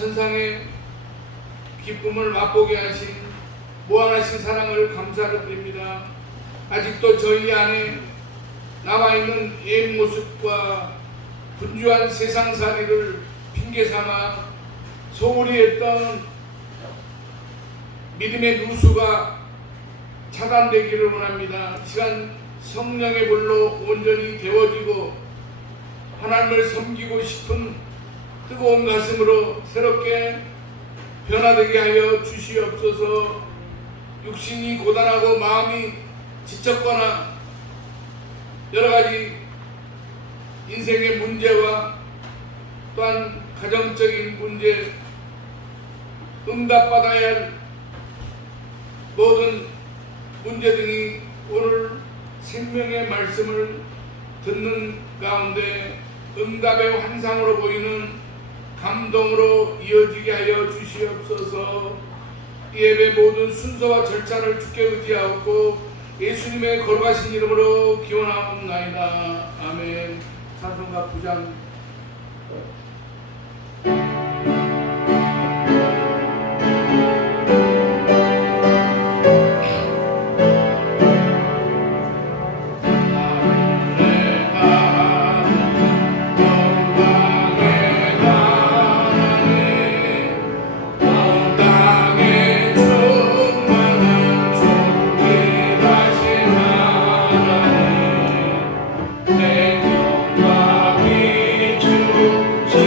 천상의 기쁨을 맛보게 하신 무한하신 사랑을 감사를 드립니다. 아직도 저희 안에 나와 있는 옛 모습과 분주한 세상살이를 핑계삼아 소홀히 했던 믿음의 누수가 차단되기를 원합니다. 이 시간 성령의 불로 온전히 데워지고 하나님을 섬기고 싶은 뜨거운 가슴으로 새롭게 변화되게 하여 주시옵소서. 육신이 고단하고 마음이 지쳤거나 여러가지 인생의 문제와 또한 가정적인 문제, 응답받아야 할 모든 문제 등이 오늘 생명의 말씀을 듣는 가운데 응답의 환상으로 보이는 감동으로 이어지게 하여 주시옵소서. 이 예배 모든 순서와 절차를 주께 의지하고 예수님의 거룩하신 이름으로 기원하옵나이다. 아멘. 찬송가 9장 내 영광이 주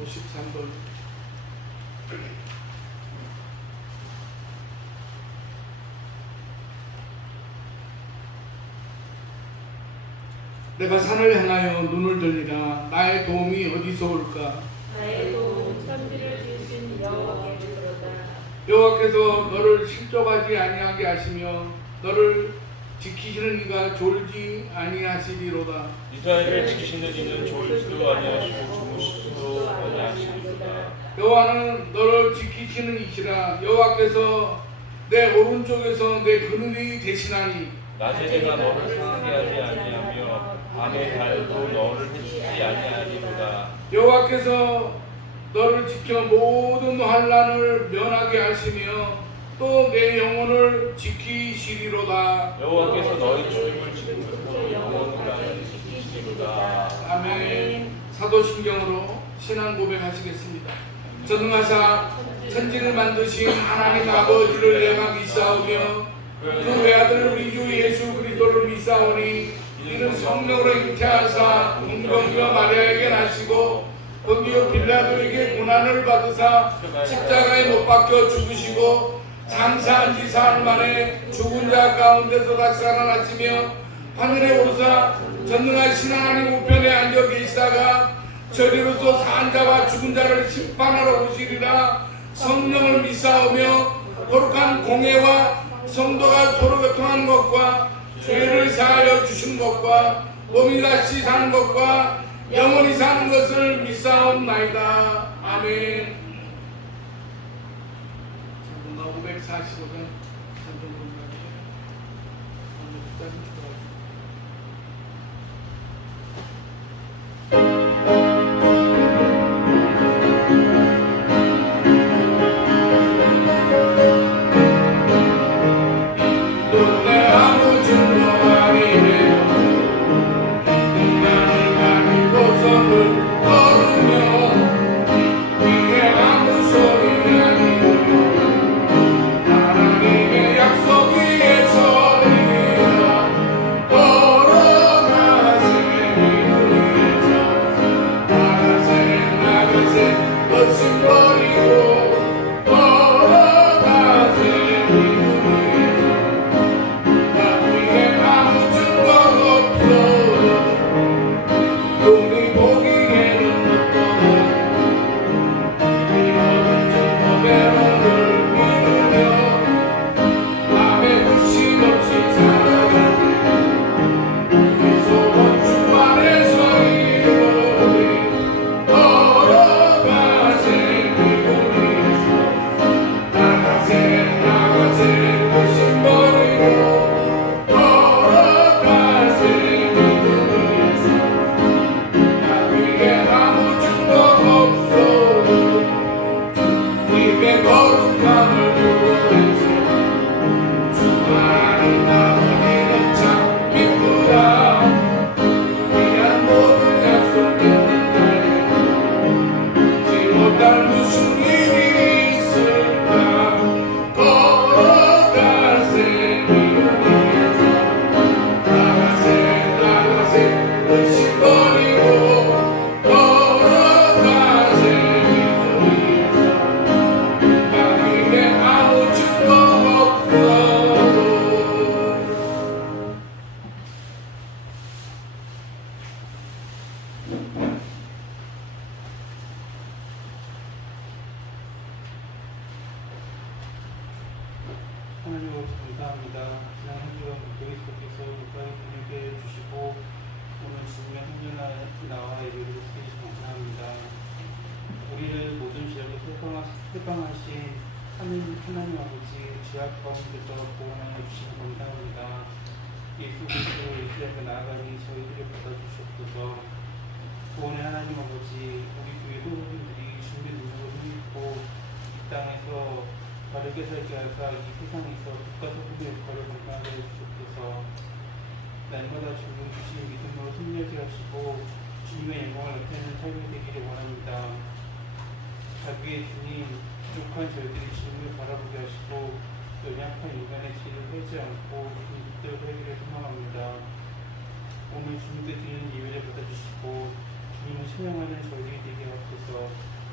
53번. 내가 산을 향하여 눈을 들리라. 나의 도움이 어디서 올까? 나의 도움 천지를 지으신 여호와께로다. 여호와께서 너를 실족하지 아니하게 하시며 너를 지키시는 이가 졸지 아니하시리로다. 이스라엘을 지키시는 이는 졸지도 아니하시고 주무시지도 아니하시리로다. 여호와는 너를 지키시는 이시라. 여호와께서 내 오른쪽에서 내 그늘이 되시나니 낮에 내가 너를 상하게 하지 아니하며 밤에 달도 너를 해치지 아니하리로다. 여호와께서 너를 지켜 모든 환난을 면하게 하시며 또 내 영혼을 지키시리로다. 여호와께서 너희 죽음을 지키시고 영원까지 지키시리로다. 아멘. 사도신경으로 신앙 고백하시겠습니다. 전능하사 천지를 만드신 하나님 아버지를 내가 믿사오며 그 외아들 우리 주 예수 그리스도를 믿사오니 이는 성령으로 잉태하사 동정녀 마리아에게 나시고 본디오 빌라도에게 고난을 받으사 십자가에 못 박혀 죽으시고 장사한 지 사흘 만에 죽은 자 가운데서 다시 살아나시며 하늘에 오르사 전능하신 하나님 우편에 앉아 계시다가 저리로서 산 자와 죽은 자를 심판하러 오시리라. 성령을 믿사오며 거룩한 공회와 성도가 서로 교통하는 것과 죄를 사하여 주신 것과 몸이 다시 사는 것과 영원히 사는 것을 믿사옵나이다. 아멘. 545장 하나님 아버지 감사합니다. 지난 한 주간 그리스도께서 국가의 분에게 주시고 오늘 주님의 성전에 나와 예배를 드리시 감사합니다. 우리를 모든 지역에 해방하신 하나님 아버지 죄악 가운데서 구원하여 주시니 감사합니다. 예수 그리스도로 이스라엘에 나아가니 저희들을 받아주셨소서. 구원의 하나님 아버지, 우리 교회 소속인들이 주님의 능력을 힘입고 이 땅에서 바르게 살게 하사 이 세상에서 국가 소금의 역할을 감당하게 해주셨소서. 날마다 주님 주신 믿음으로 승리하게 하시고 주님의 영광을 나타내는 삶이 되기를 원합니다. 자기의 주님, 부족한 저희들이 주님을 바라보게 하시고 연약한 인간의 죄를 하지 않고 주님 뜻대로 살기를 소망합니다. 오늘 주님께 드리는 예배를 받아주시고 주님을 찬양하는 저희들이 되게 하옵소서.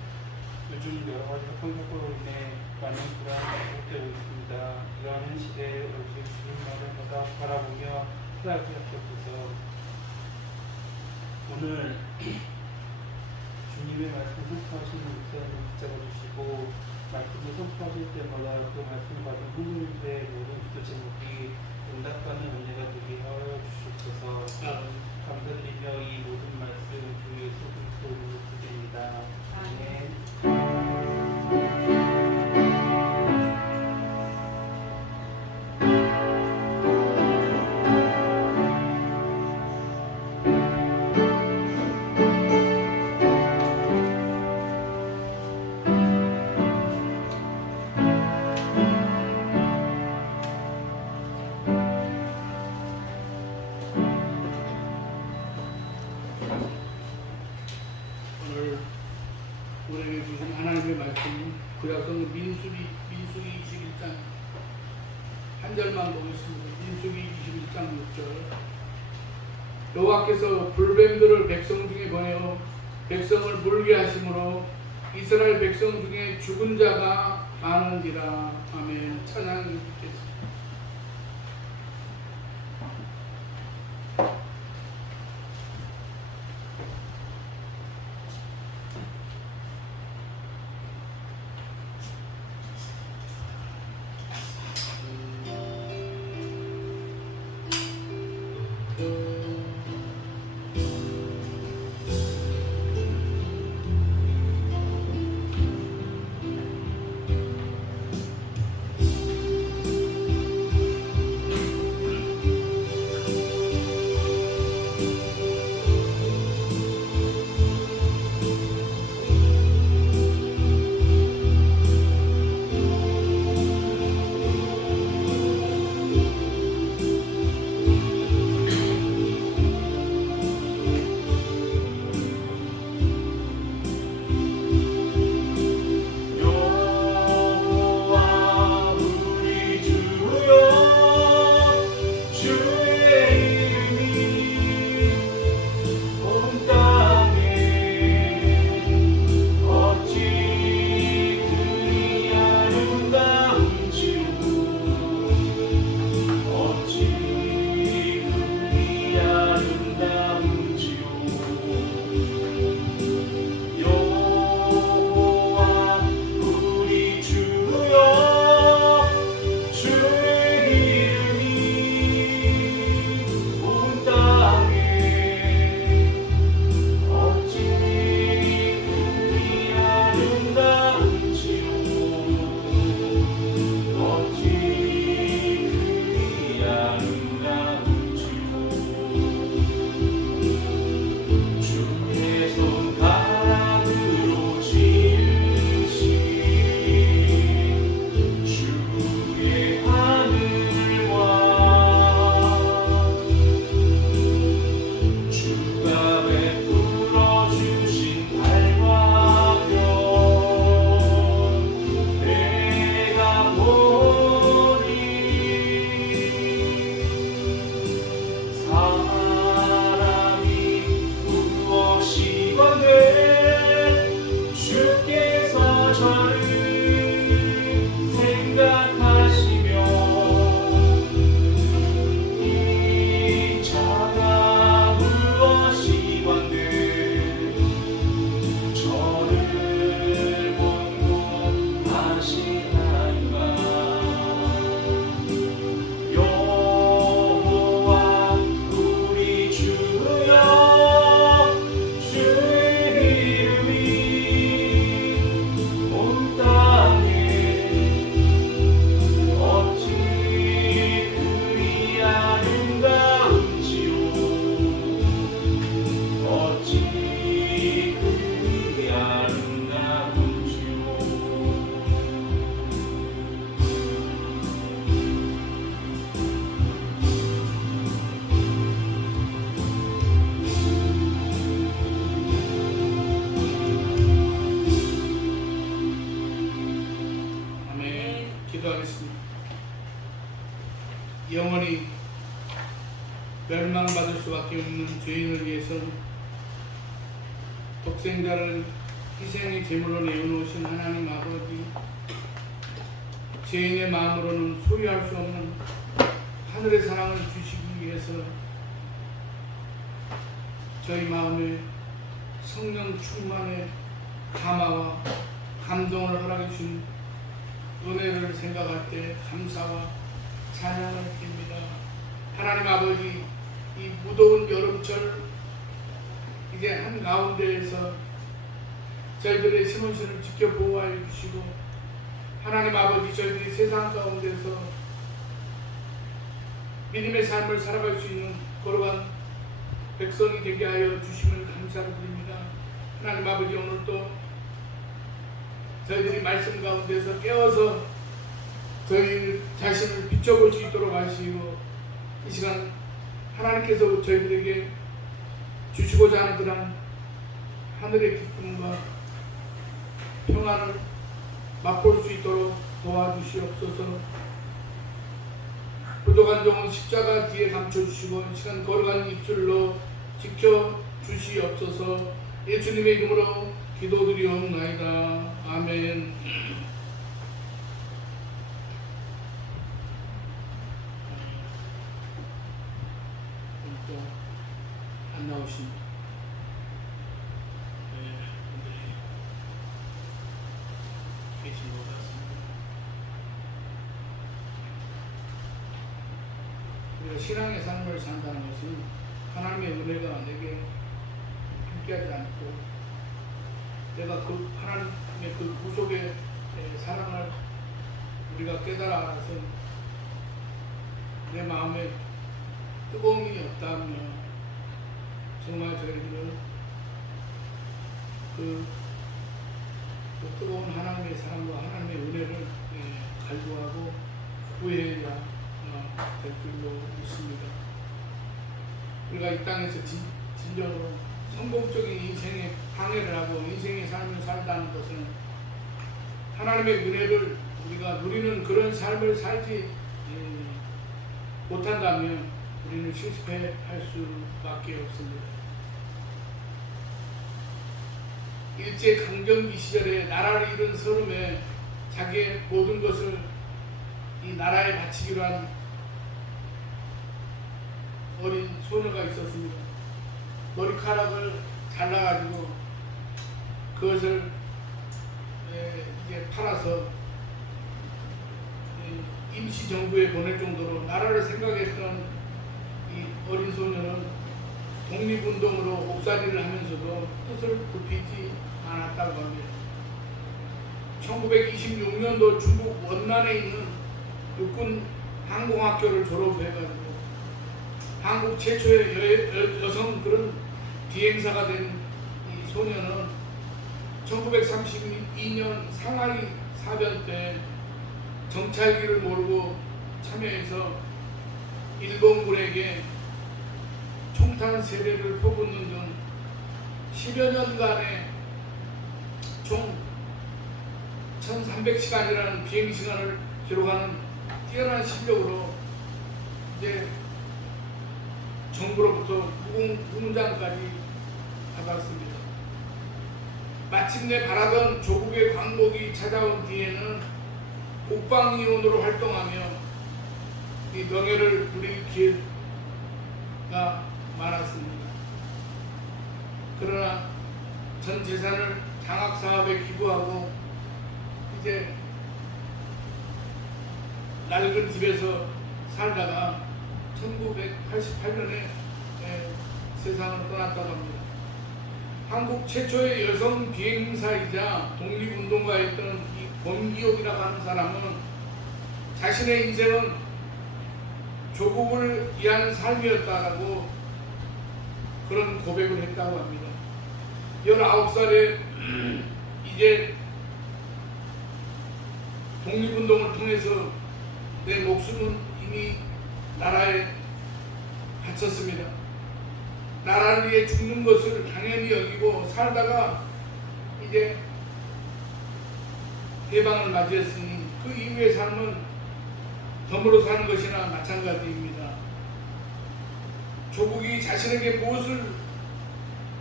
요즘 여러 가지 협동사고로 인해 많은 불안이 반복되고 있습니다. 이러한 시대에 오직 주님만을 바라보며 살아가게 하옵소서. 오늘 주님의 말씀 선포하시는 목사님을 붙잡아 주시고 말씀을 선포하실 때마다 그 말씀을 받은 후보님들의 모든 기도 제목이 응답받는 은혜가 되게 하여 주시옵소서. 감사드리며 이 모든 말씀 주 예수 그리스도 이름으로 기도드립니다. 아멘. 오늘 우리에게 주신 하나님의 말씀 구약성 민수기 21장 한 절만 보겠습니다. 민수기 21장 6절 여호와께서 불뱀들을 백성 중에 보내어 백성을 물게 하심으로 이스라엘 백성 중에 죽은 자가 많은지라. 아멘. 찬양해 주겠습니다. 기도하겠습니다. 영원히 멸망받을 수밖에 없는 죄인을 위해서 독생자를 희생의 제물로 내어놓으신 하나님 아버지, 죄인의 마음으로는 소유할 수 없는 하늘의 사랑을 주시기 위해서 저희 마음에 성령 충만의 감화와 감동을 허락해 주신 은혜를 생각할 때 감사와 찬양을 드립니다. 하나님 아버지, 이 무더운 여름철 이제 한가운데에서 저희들의 신혼신을 지켜 보호하여 주시고, 하나님 아버지, 저희들이 세상 가운데서 믿음의 삶을 살아갈 수 있는 거룩한 백성이 되게 하여 주심을 감사를 드립니다. 하나님 아버지, 오늘도 저희들이 말씀 가운데서 깨어서 저희 자신을 비춰볼 수 있도록 하시고, 이 시간 하나님께서 저희들에게 주시고자 하는 그런 하늘의 기쁨과 평안을 맛볼 수 있도록 도와주시옵소서. 부족한 종은 십자가 뒤에 감춰주시고 이 시간 거룩한 입술로 지켜주시옵소서. 예수님의 이름으로 기도드리옵나이다. 아멘. 또 안 나오신 분들이 계신 것 같습니다. 우리가 신앙의 삶을 산다는 것은 하나님의 은혜가 내게 함께하지 않고 내가 그 하나님의 그 구속의 사랑을 우리가 깨달아서 내 마음에 뜨거움이 없다면 정말 저희들은 그 뜨거운 하나님의 사랑과 하나님의 은혜를 갈구하고 구해야 될 줄로 믿습니다. 우리가 이 땅에서 진정으로 성공적인 인생의 방해를 하고 인생의 삶을 살다는 것은 하나님의 은혜를 우리가 누리는 그런 삶을 살지 못한다면 우리는 실패할 수밖에 없습니다. 일제 강점기 시절에 나라를 잃은 서름에 자기의 모든 것을 이 나라에 바치기로 한 어린 소녀가 있었습니다. 머리카락을 잘라가지고 그것을 이제 팔아서 임시정부에 보낼 정도로 나라를 생각했던 이 어린 소녀는 독립운동으로 옥살이를 하면서도 뜻을 굽히지 않았다고 합니다. 1926년도 중국 원난에 있는 육군 항공학교를 졸업해가지고 한국 최초의 여성 그런 비행사가 된 이 소녀는 1932년 상하이 사변 때 정찰기를 몰고 참여해서 일본군에게 총탄 세례를 퍼붓는 등 10여 년간의 총 1300시간이라는 비행시간을 기록하는 뛰어난 실력으로 이제 정부로부터 무궁장까지 받았습니다. 마침내 바라던 조국의 광복이 찾아온 뒤에는 국방위원으로 활동하며 이 명예를 누릴 기회가 많았습니다. 그러나 전 재산을 장학사업에 기부하고 이제 낡은 집에서 살다가 1988년에 세상을 떠났다고 합니다. 한국 최초의 여성 비행사이자 독립운동가였던 이 권기옥이라고 하는 사람은 자신의 인생은 조국을 위한 삶이었다라고 그런 고백을 했다고 합니다. 19살에 이제 독립운동을 통해서 내 목숨은 이미 나라에 바쳤습니다. 나라를 위해 죽는 것을 당연히 여기고 살다가 이제 해방을 맞이했으니 그 이후의 삶은 덤으로 사는 것이나 마찬가지입니다. 조국이 자신에게 무엇을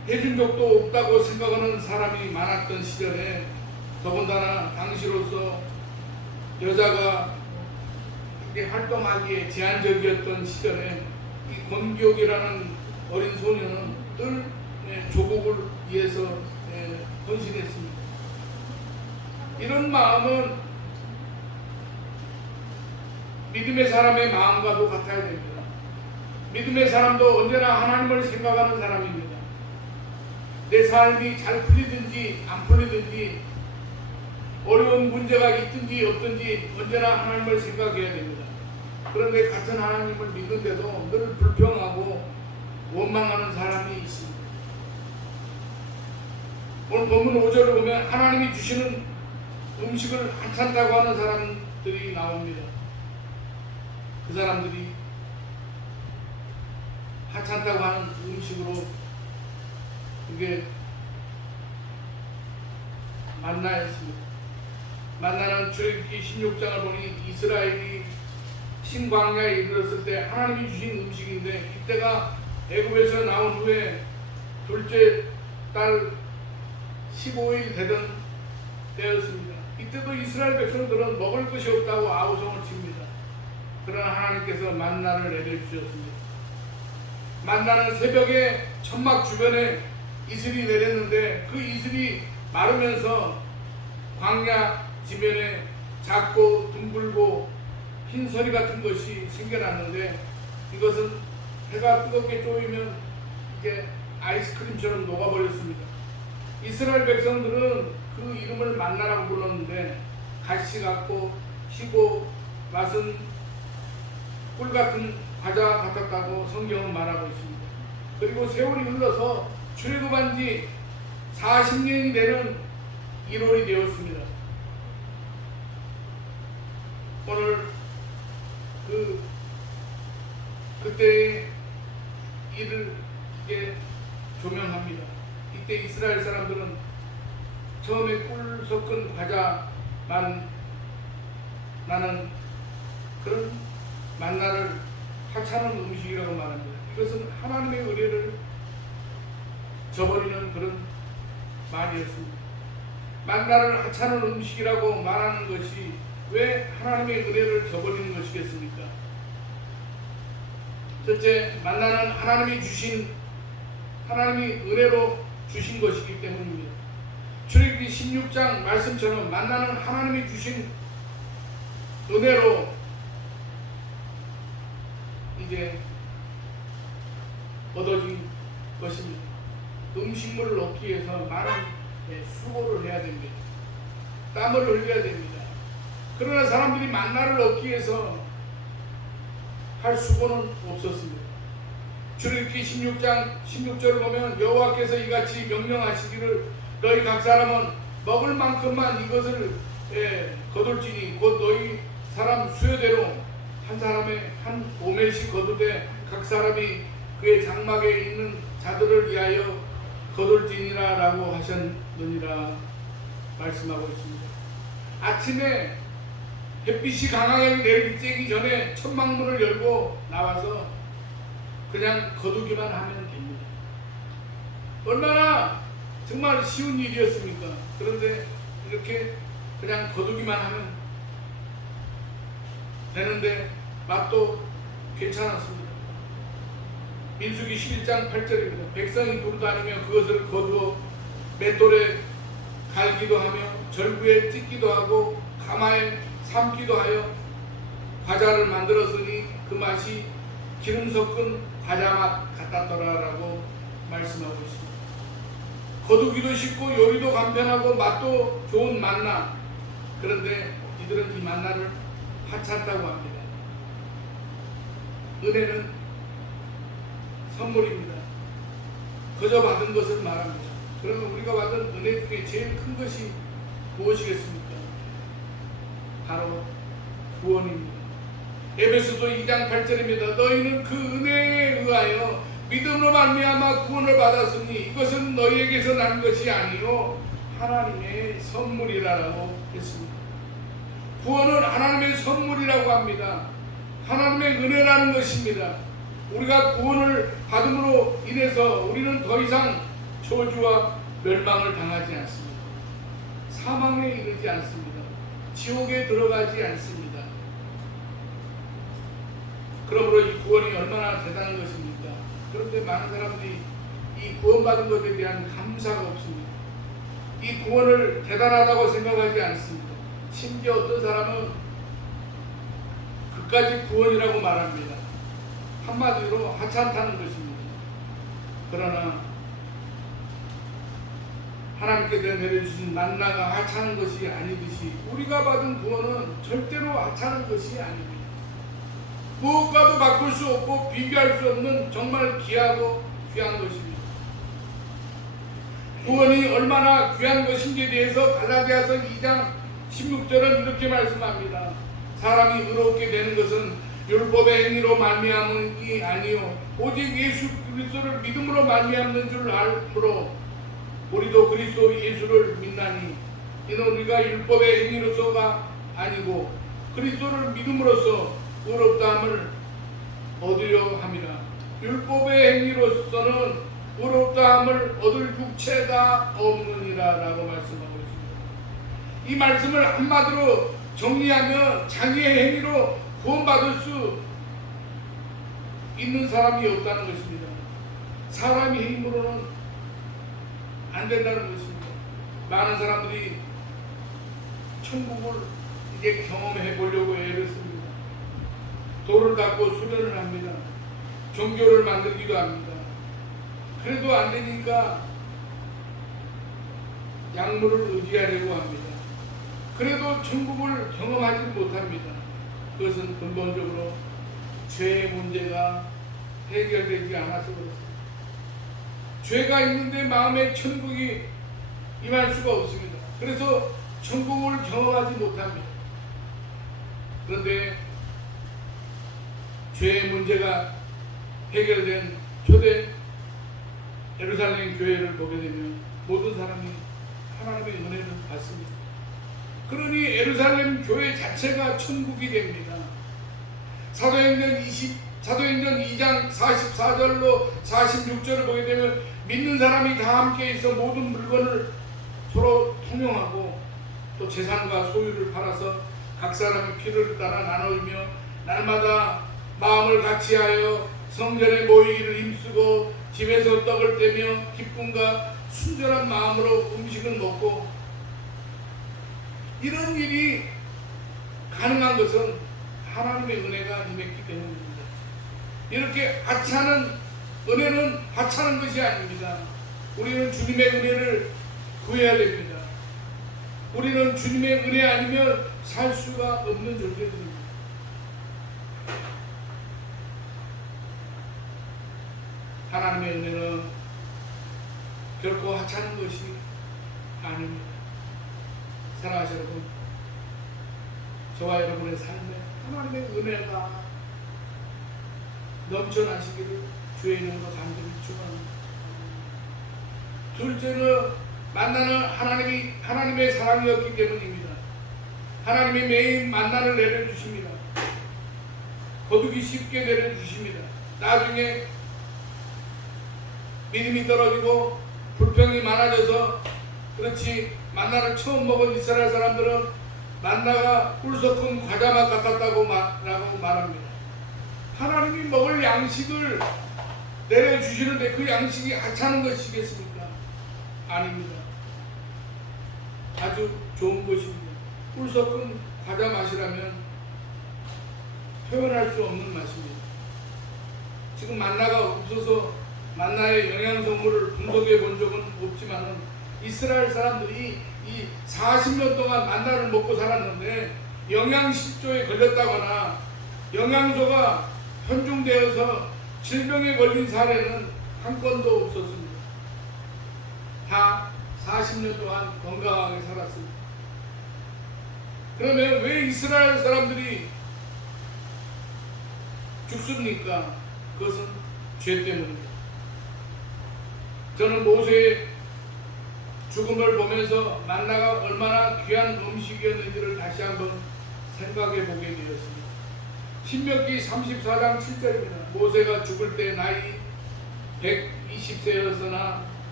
해준 적도 없다고 생각하는 사람이 많았던 시절에, 더군다나 당시로서 여자가 이렇게 활동하기에 제한적이었던 시절에 이 권기옥이라는 어린 소녀는 늘 조국을 위해서 헌신했습니다. 이런 마음은 믿음의 사람의 마음과도 같아야 됩니다. 믿음의 사람도 언제나 하나님을 생각하는 사람입니다. 내 삶이 잘 풀리든지 안 풀리든지 어려운 문제가 있든지 없든지 언제나 하나님을 생각해야 됩니다. 그런데 같은 하나님을 믿는데도 늘 불평하고 원망하는 사람이 있습니다. 오늘 본문 5절을 보면 하나님이 주시는 음식을 하찮다고 하는 사람들이 나옵니다. 그 사람들이 하찮다고 하는 음식으로 그게 만나였습니다. 만나는 출애굽기 16장을 보니 이스라엘이 신광야에 이르렀을 때 하나님이 주신 음식인데, 이때가 애굽에서 나온 후에 둘째 달 15일 되던 때였습니다. 이때도 이스라엘 백성들은 먹을 것이 없다고 아우성을 칩니다. 그러나 하나님께서 만나를 내려주셨습니다. 만나는 새벽에 천막 주변에 이슬이 내렸는데, 그 이슬이 마르면서 광야 지면에 작고 둥글고 흰 서리 같은 것이 생겨났는데, 이것은 해가 뜨겁게 쪼이면 이게 아이스크림처럼 녹아버렸습니다. 이스라엘 백성들은 그 이름을 만나라고 불렀는데, 가시 같고 시고 맛은 꿀 같은 과자 같았다고 성경은 말하고 있습니다. 그리고 세월이 흘러서 출애굽한 지 40년이 되는 1월이 되었습니다. 오늘 그때의 일을 이제 조명합니다. 이때 이스라엘 사람들은 처음에 꿀 섞은 과자만 나는 그런 만나를 하찮은 음식이라고 말합니다. 이것은 하나님의 의뢰를 저버리는 그런 말이었습니다. 만나를 하찮은 음식이라고 말하는 것이 왜 하나님의 은혜를 저버리는 것이겠습니까? 첫째, 만나는 하나님이 은혜로 주신 것이기 때문입니다. 출애굽기 16장 말씀처럼 만나는 하나님이 주신 은혜로 이제 얻어진 것입니다. 음식물을 얻기 위해서 많은 수고를 해야 됩니다. 땀을 흘려야 됩니다. 그러나 사람들이 만나를 얻기 위해서 할 수고는 없었습니다. 출애굽기 16장 16절을 보면 여호와께서 이같이 명령하시기를 너희 각 사람은 먹을 만큼만 이것을 거둘지니 곧 너희 사람 수요대로 한 사람의 한 오멜씩 거두되 각 사람이 그의 장막에 있는 자들을 위하여 거둘지니라 라고 하셨느니라 말씀하고 있습니다. 아침에 햇빛이 강하게 내리쬐기 전에 천막문을 열고 나와서 그냥 거두기만 하면 됩니다. 얼마나 정말 쉬운 일이었습니까? 그런데 이렇게 그냥 거두기만 하면 되는데 맛도 괜찮았습니다. 민수기 11장 8절입니다. 백성이 두루다니며 그것을 거두어 맷돌에 갈기도 하며 절구에 찢기도 하고 가마에 삶기도 하여 과자를 만들었으니 그 맛이 기름 섞은 과자 맛 같았더라라고 말씀하고 있습니다. 거두기도 쉽고 요리도 간편하고 맛도 좋은 만나. 그런데 이들은 이 만나를 하찮다고 합니다. 은혜는 선물입니다. 거저 받은 것을 말합니다. 그러면 우리가 받은 은혜 중에 제일 큰 것이 무엇이겠습니까? 바로 구원입니다. 에베소서 2장 8절입니다. 너희는 그 은혜에 의하여 믿음으로 말미암아 구원을 받았으니 이것은 너희에게서 난 것이 아니요 하나님의 선물이라고 했습니다. 구원은 하나님의 선물이라고 합니다. 하나님의 은혜라는 것입니다. 우리가 구원을 받음으로 인해서 우리는 더 이상 저주와 멸망을 당하지 않습니다. 사망에 이르지 않습니다. 지옥에 들어가지 않습니다. 그러므로 이 구원이 얼마나 대단한 것입니까? 그런데 많은 사람들이 이 구원받은 것에 대한 감사가 없습니다. 이 구원을 대단하다고 생각하지 않습니다. 심지어 어떤 사람은 그까지 구원이라고 말합니다. 한마디로 하찮다는 것입니다. 그러나 하나님께서 내려주신 만나가 하찮은 것이 아니듯이 우리가 받은 구원은 절대로 하찮은 것이 아닙니다. 무엇과도 바꿀 수 없고 비교할 수 없는 정말 귀하고 귀한 것입니다. 구원이 얼마나 귀한 것인지에 대해서 갈라디아서 2장 16절은 이렇게 말씀합니다. 사람이 의롭게 되는 것은 율법의 행위로 말미암음이 아니요 오직 예수 그리스도를 믿음으로 말미암는 줄 알므로 우리도 그리스도 예수를 믿나니 이는 우리가 율법의 행위로서가 아니고 그리스도를 믿음으로써 의롭다함을 얻으려 함이라. 율법의 행위로서는 의롭다함을 얻을 육체가 없느니라 라고 말씀하고 있습니다. 이 말씀을 한마디로 정리하면 자기의 행위로 구원받을 수 있는 사람이 없다는 것입니다. 사람의 힘으로는 안 된다는 것입니다. 많은 사람들이 천국을 이제 경험해 보려고 애를 씁니다. 돌을 닦고 수련을 합니다. 종교를 만들기도 합니다. 그래도 안 되니까 약물을 의지하려고 합니다. 그래도 천국을 경험하지 못합니다. 그것은 근본적으로 죄의 문제가 해결되지 않아서 그렇습니다. 죄가 있는데 마음에 천국이 임할 수가 없습니다. 그래서 천국을 경험하지 못합니다. 그런데 죄의 문제가 해결된 초대 예루살렘 교회를 보게 되면 모든 사람이 하나님의 은혜를 받습니다. 그러니 예루살렘 교회 자체가 천국이 됩니다. 사도행전 2장 44절로 46절을 보게 되면 믿는 사람이 다 함께 있어 모든 물건을 서로 통용하고 또 재산과 소유를 팔아서 각 사람의 필요를 따라 나누며 날마다 마음을 같이하여 성전에 모이기를 힘쓰고 집에서 떡을 떼며 기쁨과 순전한 마음으로 음식을 먹고 이런 일이 가능한 것은 하나님의 은혜가 임했기 때문입니다. 이렇게 하찮은 은혜는 하찮은 것이 아닙니다. 우리는 주님의 은혜를 구해야 됩니다. 우리는 주님의 은혜 아니면 살 수가 없는 존재들입니다. 하나님의 은혜는 결코 하찮은 것이 아닙니다. 사랑하시는 여러분, 저와 여러분의 삶에 하나님의 은혜가 넘쳐나시기를 주의 이름으로 간절히 축원합니다. 둘째는 만나는 하나님의 사랑이었기 때문입니다. 하나님이 매일 만나를 내려주십니다. 거두기 쉽게 내려주십니다. 나중에 믿음이 떨어지고 불평이 많아져서 그렇지 만나를 처음 먹은 이스라엘 사람들은 만나가 꿀 섞은 과자맛 같았다고 말합니다. 하나님이 먹을 양식을 내려주시는데 그 양식이 하찮은 것이겠습니까? 아닙니다. 아주 좋은 것입니다. 꿀 섞은 과자 맛이라면 표현할 수 없는 맛입니다. 지금 만나가 없어서 만나의 영양성분을 분석해 본 적은 없지만은 이스라엘 사람들이 이 40년 동안 만나를 먹고 살았는데 영양실조에 걸렸다거나 영양소가 편중되어서 질병에 걸린 사례는 한 건도 없었습니다. 다 40년 동안 건강하게 살았습니다. 그러면 왜 이스라엘 사람들이 죽습니까? 그것은 죄 때문입니다. 저는 모세의 죽음을 보면서 만나가 얼마나 귀한 음식이었는지를 다시 한번 생각해 보게 되었습니다. 신명기 34장 7절입니다. 모세가 죽을 때 나이 120세였으나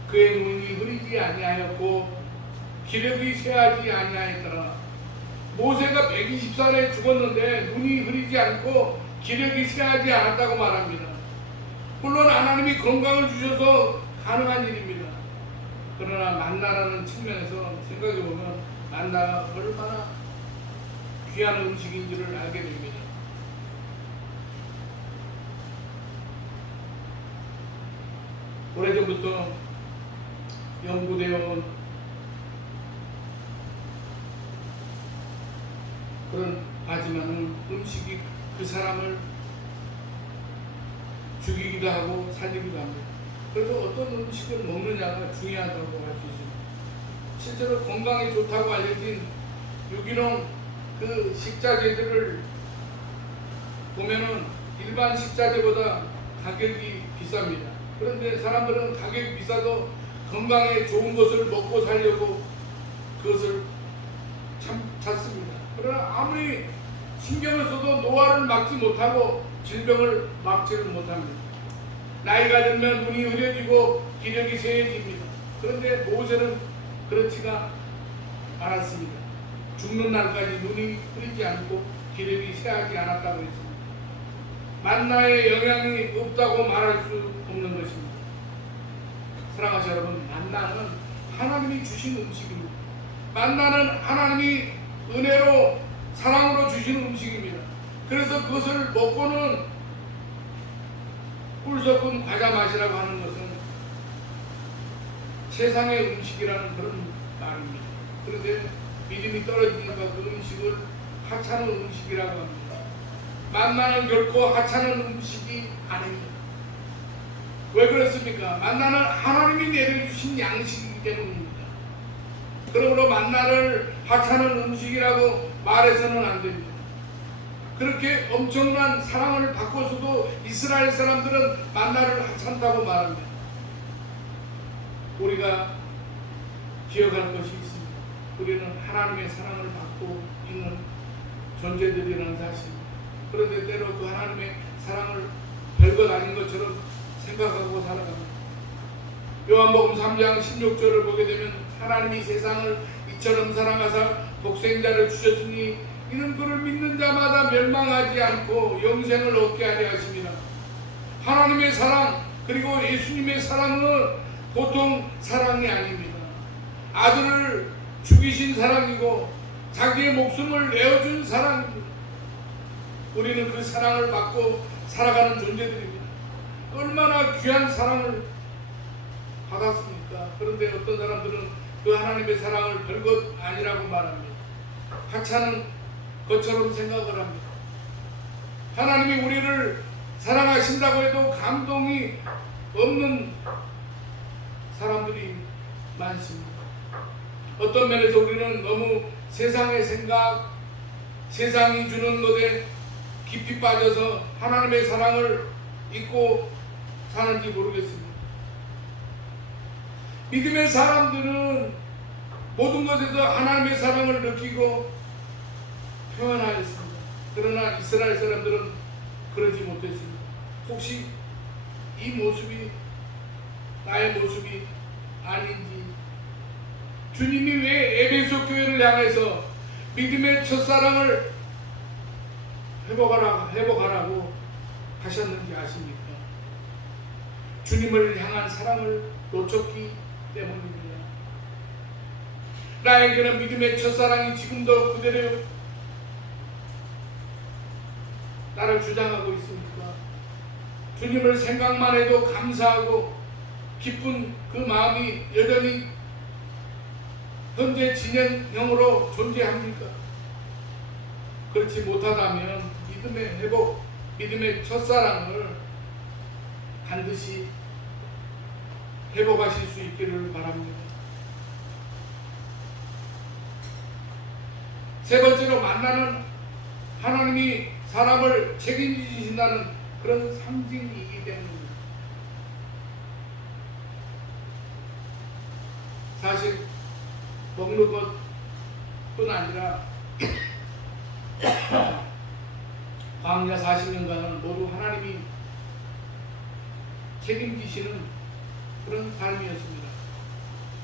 그의 눈이 흐리지 아니하였고 기력이 쇠하지 아니하였더라. 모세가 120살에 죽었는데 눈이 흐리지 않고 기력이 쇠하지 않았다고 말합니다. 물론 하나님이 건강을 주셔서 가능한 일입니다. 그러나 만나라는 측면에서 생각해보면 만나가 얼마나 귀한 음식인지를 알게 됩니다. 오래전부터 연구되어 온 그런 하지만은 음식이 그 사람을 죽이기도 하고 살리기도 합니다. 그래서 어떤 음식을 먹느냐가 중요하다고 할 수 있습니다. 실제로 건강에 좋다고 알려진 유기농 그 식자재들을 보면은 일반 식자재보다 가격이 비쌉니다. 그런데 사람들은 가격이 비싸도 건강에 좋은 것을 먹고 살려고 그것을 참 찾습니다. 그러나 아무리 신경을 써도 노화를 막지 못하고 질병을 막지를 못합니다. 나이가 들면 눈이 흐려지고 기력이 쇠해집니다. 그런데 모세는 그렇지가 않았습니다. 죽는 날까지 눈이 흐리지 않고 기력이 쇠하지 않았다고 했습니다. 만나의 영향이 없다고 말할 수 없는 것입니다. 사랑하는 여러분, 만나는 하나님이 주신 음식입니다. 만나는 하나님이 은혜로 사랑으로 주신 음식입니다. 그래서 그것을 먹고는 꿀 섞은 과자 맛이라고 하는 것은 세상의 음식이라는 그런 말입니다. 그런데 믿음이 떨어지니까 그 음식을 하찮은 음식이라고 합니다. 만나는 결코 하찮은 음식이 아닙니다. 왜 그렇습니까? 만나는 하나님이 내려주신 양식이기 때문입니다. 그러므로 만나를 하찮은 음식이라고 말해서는 안 됩니다. 그렇게 엄청난 사랑을 받고서도 이스라엘 사람들은 만나를 하찮다고 말합니다. 우리가 기억할 것이 있습니다. 우리는 하나님의 사랑을 받고 있는 존재들이라는 사실입니다. 그런데 때로 그 하나님의 사랑을 별것 아닌 것처럼 생각하고 살아갑니다. 요한복음 3장 16절을 보게 되면 하나님이 세상을 이처럼 사랑하사 독생자를 주셨으니 이는 그를 믿는 자마다 멸망하지 않고 영생을 얻게 하려 하십니다. 하나님의 사랑 그리고 예수님의 사랑은 보통 사랑이 아닙니다. 아들을 죽이신 사랑이고 자기의 목숨을 내어준 사랑입니다. 우리는 그 사랑을 받고 살아가는 존재들입니다. 얼마나 귀한 사랑을 받았습니까? 그런데 어떤 사람들은 그 하나님의 사랑을 별것 아니라고 말합니다. 하찮은 것처럼 생각을 합니다. 하나님이 우리를 사랑하신다고 해도 감동이 없는 사람들이 많습니다. 어떤 면에서 우리는 너무 세상의 생각, 세상이 주는 것에 깊이 빠져서 하나님의 사랑을 잊고 사는지 모르겠습니다. 믿음의 사람들은 모든 것에서 하나님의 사랑을 느끼고 표현하였습니다. 그러나 이스라엘 사람들은 그러지 못했습니다. 혹시 이 모습이 나의 모습이 아닌지, 주님이 왜 에베소 교회를 향해서 믿음의 첫사랑을 회복하라고 하셨는지 아십니까? 주님을 향한 사랑을 놓쳤기 때문입니다. 나에게는 믿음의 첫사랑이 지금도 그대로 나를 주장하고 있습니까? 주님을 생각만 해도 감사하고 기쁜 그 마음이 여전히 현재 진행형으로 존재합니까? 그렇지 못하다면 믿음의 회복, 믿음의 첫사랑을 반드시 회복하실 수 있기를 바랍니다. 세 번째로 만나는 하나님이 사람을 책임지신다는 그런 상징이기 때문입니다. 사실 먹는 것뿐 아니라 광야 40년간은 모두 하나님이 책임지시는 그런 삶이었습니다.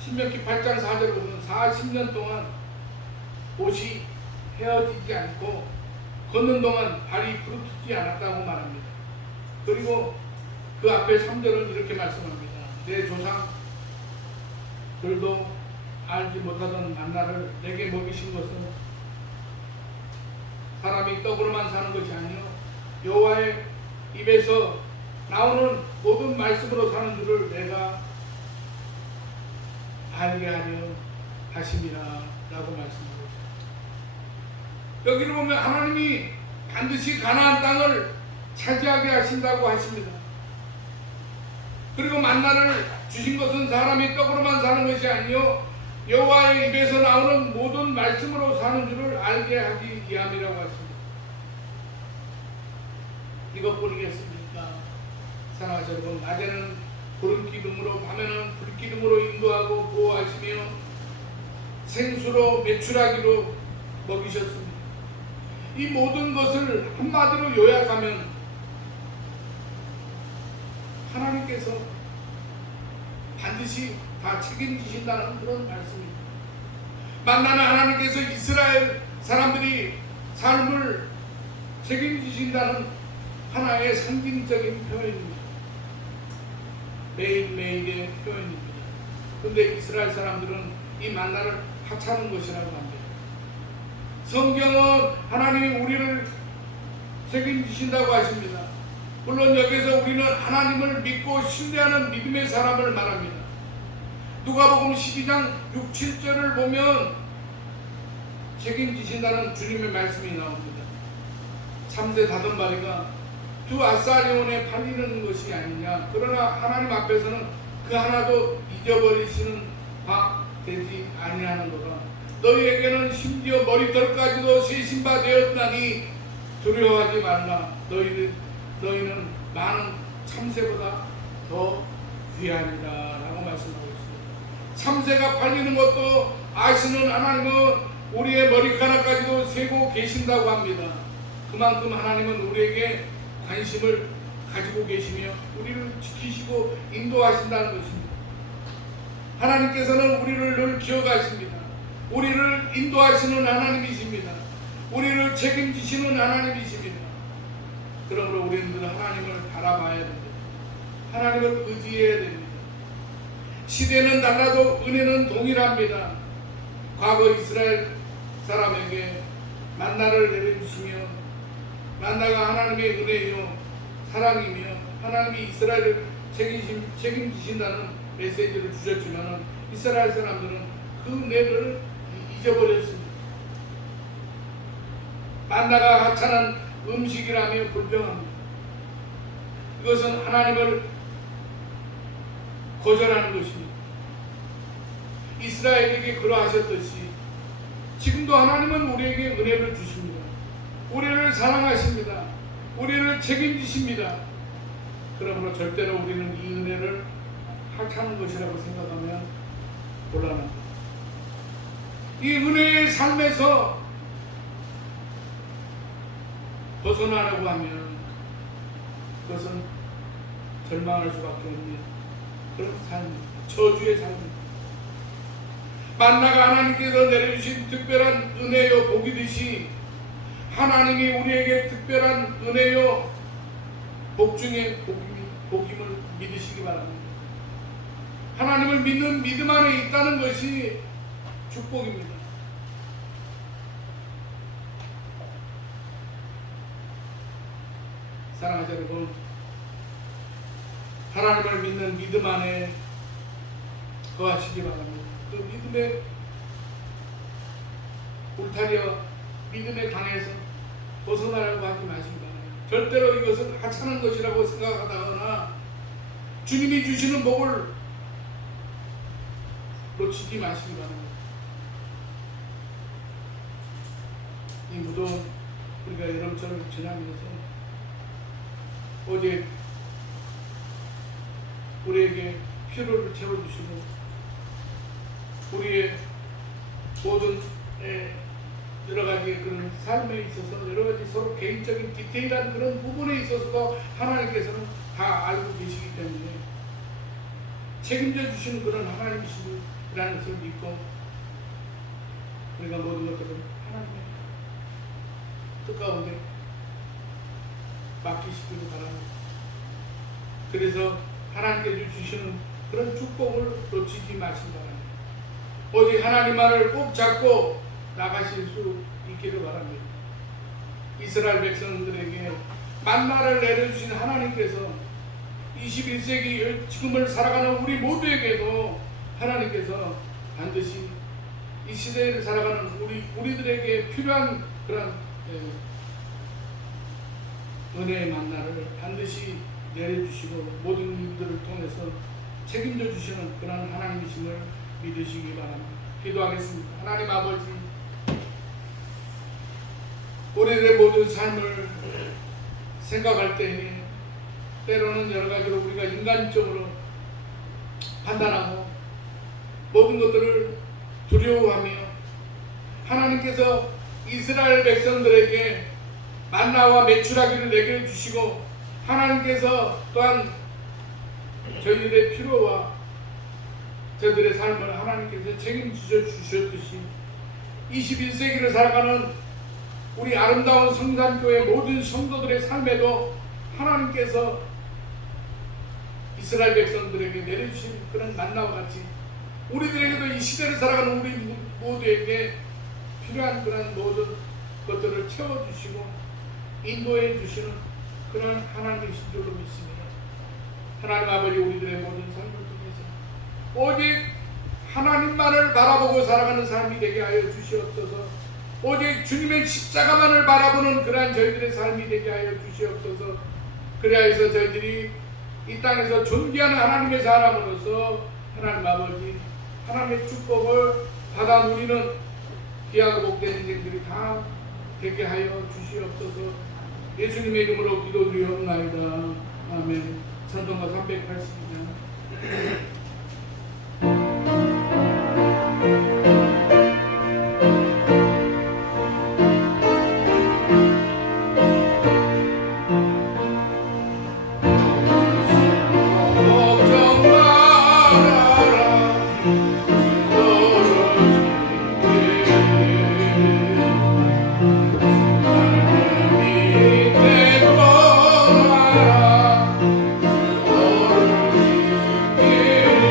신명기 8장 4절에 보면 40년 동안 옷이 헤어지지 않고 걷는 동안 발이 부르트지 않았다고 말합니다. 그리고 그 앞에 3절은 이렇게 말씀합니다. 내 조상들도 알지 못하던 만나를 내게 먹이신 것은 사람이 떡으로만 사는 것이 아니요 여호와의 입에서 나오는 모든 말씀으로 사는 줄을 내가 알게 하려 하심이라 라고 말씀하고 있습니다. 여기를 보면 하나님이 반드시 가나안 땅을 차지하게 하신다고 하십니다. 그리고 만나를 주신 것은 사람이 떡으로만 사는 것이 아니요 여호와의 입에서 나오는 모든 말씀으로 사는 줄을 알게 하기 위함이라고 하십니다. 이것뿐이겠습니까? 사랑하는 여러분, 낮에는 구름 기둥으로 밤에는 불 기둥으로 인도하고 보호하시며 생수로 메추라기로 먹이셨습니다. 이 모든 것을 한마디로 요약하면 하나님께서 반드시 다 책임지신다는 그런 말씀입니다. 만나는 하나님께서 이스라엘 사람들이 삶을 책임지신다는 하나의 상징적인 표현입니다. 매일매일의 표현입니다. 그런데 이스라엘 사람들은 이 만나를 하찮은 것이라고 합니다. 성경은 하나님이 우리를 책임지신다고 하십니다. 물론 여기서 우리는 하나님을 믿고 신뢰하는 믿음의 사람을 말합니다. 누가복음 12장 6, 7절을 보면 책임지신다는 주님의 말씀이 나옵니다. 참새 다듬바리가 두 아사리온에 팔리는 것이 아니냐. 그러나 하나님 앞에서는 그 하나도 잊어버리시는 바 되지 아니하는도다. 너희에게는 심지어 머리털까지도 세신 바 되었나니 두려워하지 말라. 너희는 많은 참새보다 더 귀하니라 라고 말씀하고 있습니다. 참새가 팔리는 것도 아시는 하나님은 우리의 머리카락까지도 세고 계신다고 합니다. 그만큼 하나님은 우리에게 관심을 가지고 계시며 우리를 지키시고 인도하신다는 것입니다. 하나님께서는 우리를 늘 기억하십니다. 우리를 인도하시는 하나님이십니다. 우리를 책임지시는 하나님이십니다. 그러므로 우리는 늘 하나님을 바라봐야 됩니다. 하나님을 의지해야 됩니다. 시대는 달라도 은혜는 동일합니다. 과거 이스라엘 사람에게 만나를 내려주시며 만나가 하나님의 은혜요 사랑이며 하나님이 이스라엘을 책임지신다는 메시지를 주셨지만 이스라엘 사람들은 그 은혜를 잊어버렸습니다. 만나가 하찮은 음식이라며 불평합니다. 이것은 하나님을 거절하는 것입니다. 이스라엘에게 그러하셨듯이 지금도 하나님은 우리에게 은혜를 주십니다. 우리를 사랑하십니다. 우리를 책임지십니다. 그러므로 절대로 우리는 이 은혜를 하찮은 것이라고 생각하면 곤란합니다. 이 은혜의 삶에서 벗어나려고 하면 그것은 절망할 수밖에 없는 그런 삶입니다. 저주의 삶입니다. 만나가 하나님께서 내려주신 특별한 은혜요 복이듯이 하나님이 우리에게 특별한 은혜요 복 중에 복임을 믿으시기 바랍니다. 하나님을 믿는 믿음 안에 있다는 것이 축복입니다. 사랑하는 여러분, 하나님을 믿는 믿음 안에 거하시기 바랍니다. 그 믿음의 울타리와 믿음의 강에서 벗어나려고 하지 마시기 바랍니다. 절대로 이것은 하찮은 것이라고 생각하다거나 주님이 주시는 복을 놓치지 마시기 바랍니다. 이 무더운 우리가 여름철을 지나면서 어제 우리에게 피로를 채워주시고 우리의 모든 여러 가지 그런 삶에 있어서 여러 가지 서로 개인적인 디테일한 그런 부분에 있어서도 하나님께서는 다 알고 계시기 때문에 책임져 주시는 그런 하나님이심을 라는 것을 믿고 우리가 모든 것들을 하나님의 뜻 가운데 맡기시기를 바랍니다. 그래서 하나님께서 주시는 그런 축복을 놓치지 마시기 바랍니다. 오직 하나님만을 꼭 잡고 나가실 수 있기를 바랍니다. 이스라엘 백성들에게 만나를 내려주신 하나님께서 21세기 지금을 살아가는 우리 모두에게도 하나님께서 반드시 이 시대를 살아가는 우리들에게 필요한 그런 은혜의 만나를 반드시 내려주시고 모든 일들을 통해서 책임져 주시는 그런 하나님이심을 믿으시기 바랍니다. 기도하겠습니다. 하나님 아버지, 우리들의 모든 삶을 생각할 때 때로는 여러 가지로 우리가 인간적으로 판단하고 모든 것들을 두려워하며 하나님께서 이스라엘 백성들에게 만나와 메추라기를 내게 주시고 하나님께서 또한 저희들의 필요와 저희들의 삶을 하나님께서 책임져 주셨듯이 21세기를 살아가는 우리 아름다운 성산교회 모든 성도들의 삶에도 하나님께서 이스라엘 백성들에게 내려주신 그런 만나와 같이 우리들에게도 이 시대를 살아가는 우리 모두에게 필요한 그런 모든 것들을 채워주시고 인도해 주시는 그런 하나님이신 줄로 믿습니다. 하나님 아버지, 우리들의 모든 삶을 통해서 오직 하나님만을 바라보고 살아가는 삶이 되게 하여 주시옵소서. 오직 주님의 십자가만을 바라보는 그러한 저희들의 삶이 되게 하여 주시옵소서. 그리하여서 저희들이 이 땅에서 존귀한 하나님의 사람으로서 하나님 아버지, 하나님의 축복을 받아 누리는 귀하고 복된 인생들이 다 되게 하여 주시옵소서. 예수님의 이름으로 기도드리옵나이다. 아멘. 찬송가 380장. Yeah.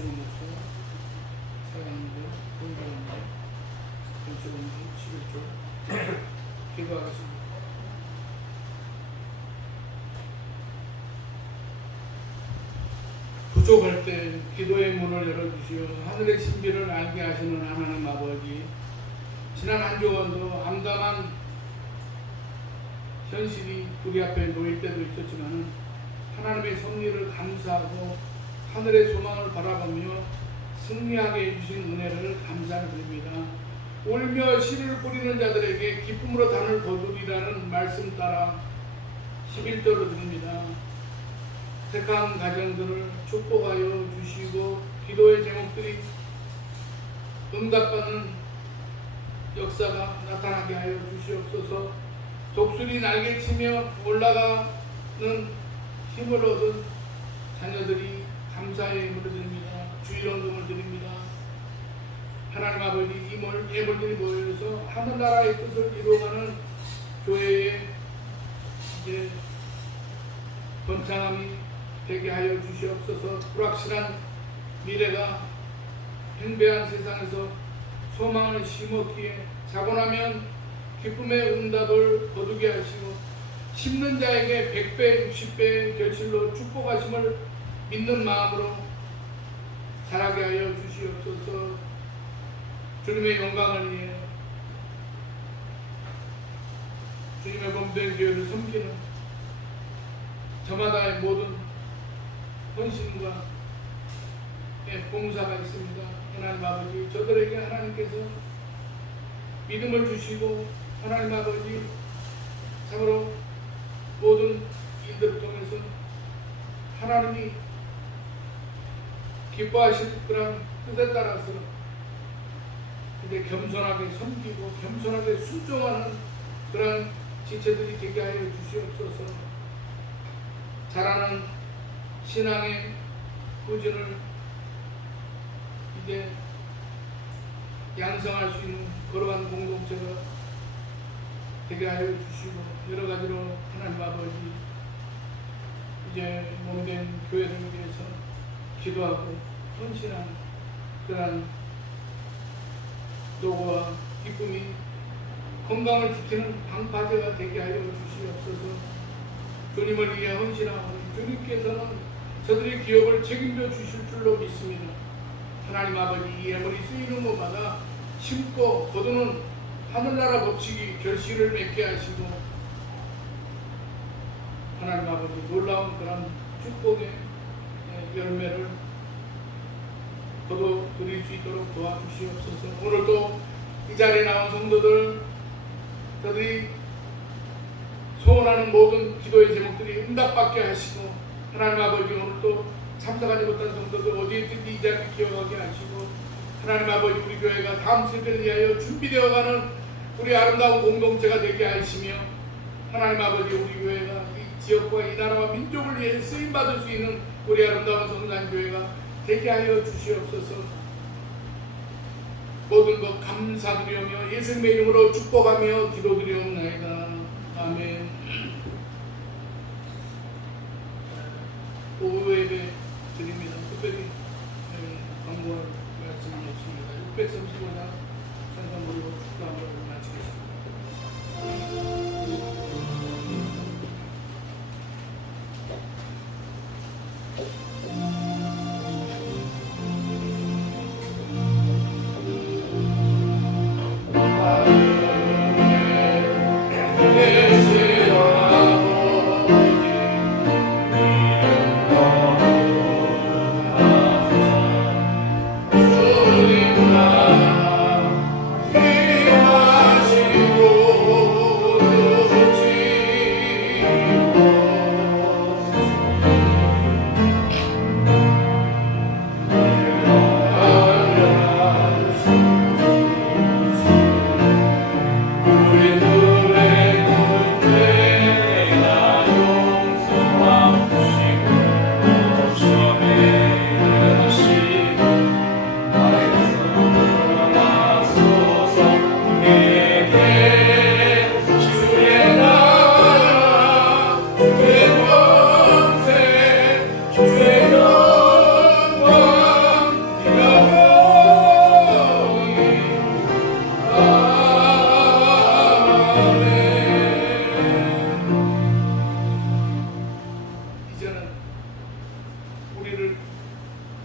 주무소 사랑도 공경도 건축원지 11조 기도하겠습니다. 부족할 때 기도의 문을 열어주시어 하늘의 신비를 알게 하시는 하나님 아버지, 지난 한 주간도 암담한 현실이 우리 앞에 놓일 때도 있었지만 하나님의 섭리를 감사하고 하늘의 소망을 바라보며 승리하게 해주신 은혜를 감사드립니다. 울며 씨를 뿌리는 자들에게 기쁨으로 단을 거두리라는 말씀 따라 11절로 드립니다. 택한 가정들을 축복하여 주시고 기도의 제목들이 응답받는 역사가 나타나게 하여 주시옵소서. 독수리 날개치며 올라가는 힘을 얻은 자녀들이 감사의 예물을 드립니다. 주일원금을 드립니다. 하나님 아버지, 이 예물들이 모여서 하늘나라의 뜻을 이루어가는 교회의 이제 번창함이 되게 하여 주시옵소서. 불확실한 미래가 팽배한 세상에서 소망을 심었기에 자고 나면 기쁨의 응답을 거두게 하시고 심는 자에게 100배, 60배 결실로 축복하심을 믿는 마음으로 자라게 하여 주시옵소서. 주님의 영광을 위해 주님의 몸된 교회를 섬기는 저마다의 모든 헌신과 봉사가 있습니다. 하나님 아버지, 저들에게 하나님께서 믿음을 주시고 하나님 아버지, 참으로 모든 일들을 통해서 하나님이 기뻐하실 그런 뜻에 따라서 이제 겸손하게 섬기고 겸손하게 순종하는 그런 지체들이 되게 하여 주시옵소서. 자라는 신앙의 꾸준을 이제 양성할 수 있는 거룩한 공동체가 되게 하여 주시고 여러 가지로 하나님 아버지 이제 몸된 교회를 위해서 기도하고 헌신하는 그러한 노고와 기쁨이 건강을 지키는 방파제가 되게 하여 주시옵소서. 주님을 위해 헌신하고 주님께서는 저들의 기업을 책임져 주실 줄로 믿습니다. 하나님 아버지, 이 예물이 쓰이는 곳마다 심고 거두는 하늘나라 법칙이 결실을 맺게 하시고 하나님 아버지, 놀라운 그런 축복의 열매를 거둬 드릴 수 있도록 도와주시옵소서. 오늘도 이 자리에 나온 성도들, 저들이 소원하는 모든 기도의 제목들이 응답받게 하시고 하나님 아버지, 오늘도 참석하지 못한 성도들 어디에 있든지 이 자리를 기억하게 하시고 하나님 아버지, 우리 교회가 다음 세대를 위하여 준비되어가는 우리 아름다운 공동체가 되게 하시며 하나님 아버지, 우리 교회가 이 지역과 이 나라와 민족을 위해 쓰임받을 수 있는 우리 아름다운 성산교회가 되게 하여 주시옵소서. 모든 것 감사드리며 예수님의 이름으로 축복하며 기도드리옵나이다. 아멘. 오후 예배 드립니다. 특별히 광고할 말씀은 없습니다. 635장 찬송 부르고 축도함을 마치겠습니다. 주님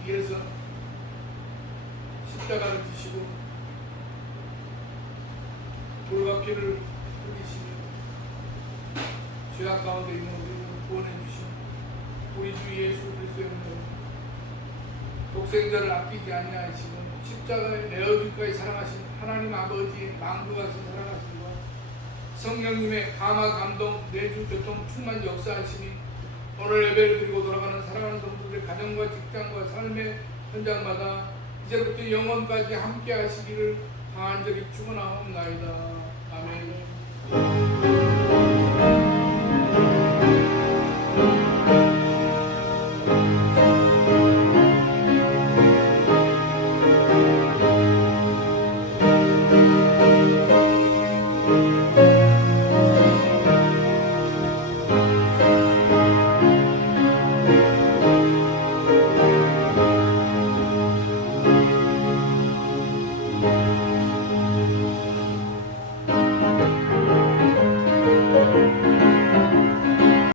위해서 십자가를 지시고 돌바퀴를 흘리시며 죄악 가운데 있는 우리를 구원해 주신 우리 주 예수 그리스도의 은혜로 독생자를 아끼지 아니하시고 십자가에 내어주기까지 사랑하신 하나님 아버지의 망부같이 사랑하심과 성령님의 감화 감동 내주 교통 충만 역사하심이 오늘 예배를 드리고 돌아가는 사랑하는 성도들의 가정과 직장과 삶의 현장마다 이제부터 영원까지 함께 하시기를 간절히 축원하옵나이다. 아멘.